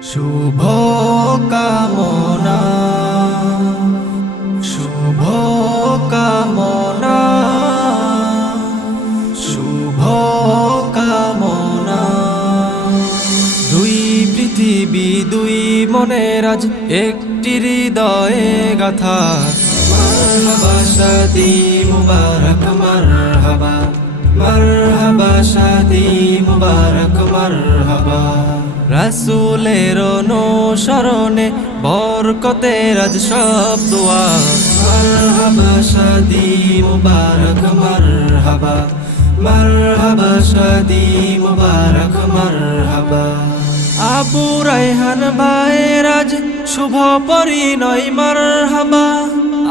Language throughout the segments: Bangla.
শুভ কামনা, শুভ কামনা, শুভ কামনা। দুই পৃথিবী দুই মনের আজ একটি হৃদয়ে গাথা। মারহাবা শাদি মুবারক মারহাবা, মারহাবা শাদি মুবারক মারহাবা। রাসূলের অনুসরণে বরকতের আজ সব দোয়া। মারহাবা শাদি মুবারক মারহাবা, মারহাবা শাদি মুবারক মারহাবা। আবু রায়হান ভাইয়ের আজ শুভ পরিণয় মারহাবা।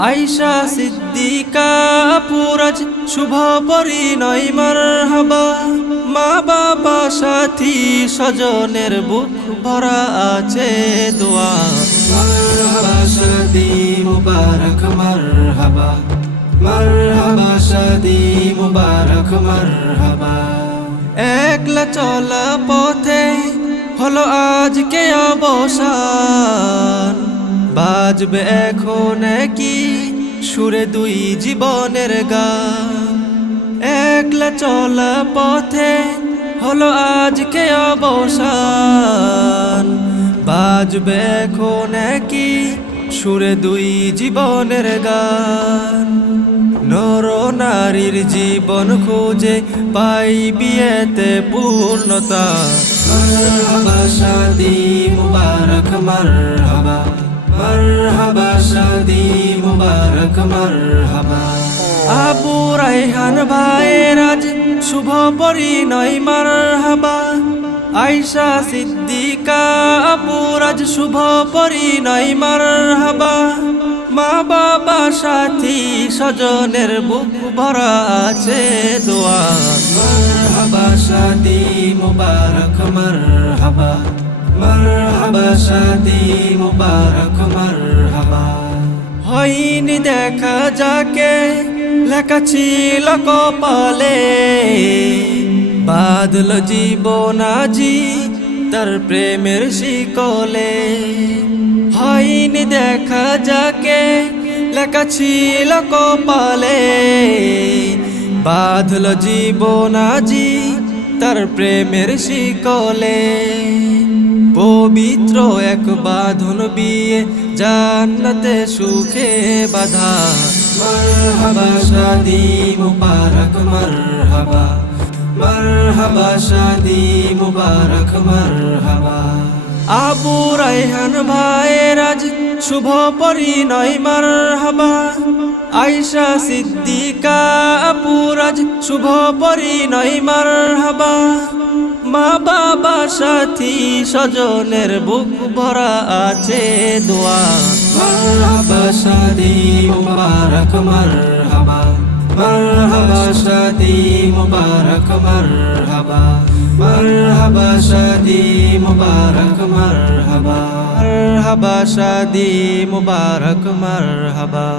আয়েশা সিদ্দিকা আপুর আজ শুভ পরিণয় মারহাবা। মা বাবা সাথী স্বজনের বুক ভরা আছে দোয়া। মারহাবা শাদি মুবারক মারহাবা, মারহাবা শাদি মুবারক মারহাবা। একলা চলা পথে হলো আজকে অবসান, বাজবে এখন কি সুরে দুই জীবনের গান। একলা চলা পথে হলো আজকে অবসান, বাজবে এখন কি সুরে দুই জীবনের গান। নর নারীর জীবন খুঁজে পাই বিয়েতে পূর্ণতা। মারহাবা শাদি মুবারক মারহাবা, মারহাবা শাদি মুবারক মারহাবা। আবু রায়হান ভাইয়ের আজ শুভ পরিণয় মারহাবা। আয়েশা সিদ্দিকা আপুর আজ শুভ পরিণয় মারহাবা। মা বাবা সাথী স্বজনের বুক ভরা আছে দোয়া। মারহাবা শাদি মুবারক মারহাবা, মারহাবা শাদি মুবারক মারহাবা। হয়নি দেখা যাকে লেখা ছিল কপালে, বাদল জীবন আজি তার প্রেমের শিকলে। হয়নি দেখা যাকে লেখা ছিল কপালে, বাদল জীবন আজি তার প্রেমের শিকলে। পবিত্র এক বাঁধন বিয়ে জান্নাতে সুখে বাঁধা। মারহাবা শাদি মুবারক মারহাবা, মারহাবা শাদি মুবারক মারহাবা। আবু রায়হান ভাইয়ের আজ শুভ পরিণয় মারহাবা। আয়েশা সিদ্দিকা আপুর আজ শুভ পরিণয় মারহাবা। মা বাবা সাথী স্বজনের বুক ভরা আছে দোয়া। মারহাবা শাদি মুবারক মারহাবা, মারহাবা শাদি মুবারক মারহাবা, মারহাবা শাদি মুবারক মারহাবা, মারহাবা শাদি মুবারক মারহাবা।